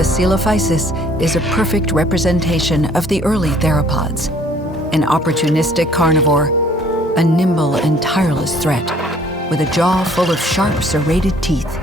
The Coelophysis is a perfect representation of the early theropods, an opportunistic carnivore, a nimble and tireless threat, with a jaw full of sharp serrated teeth.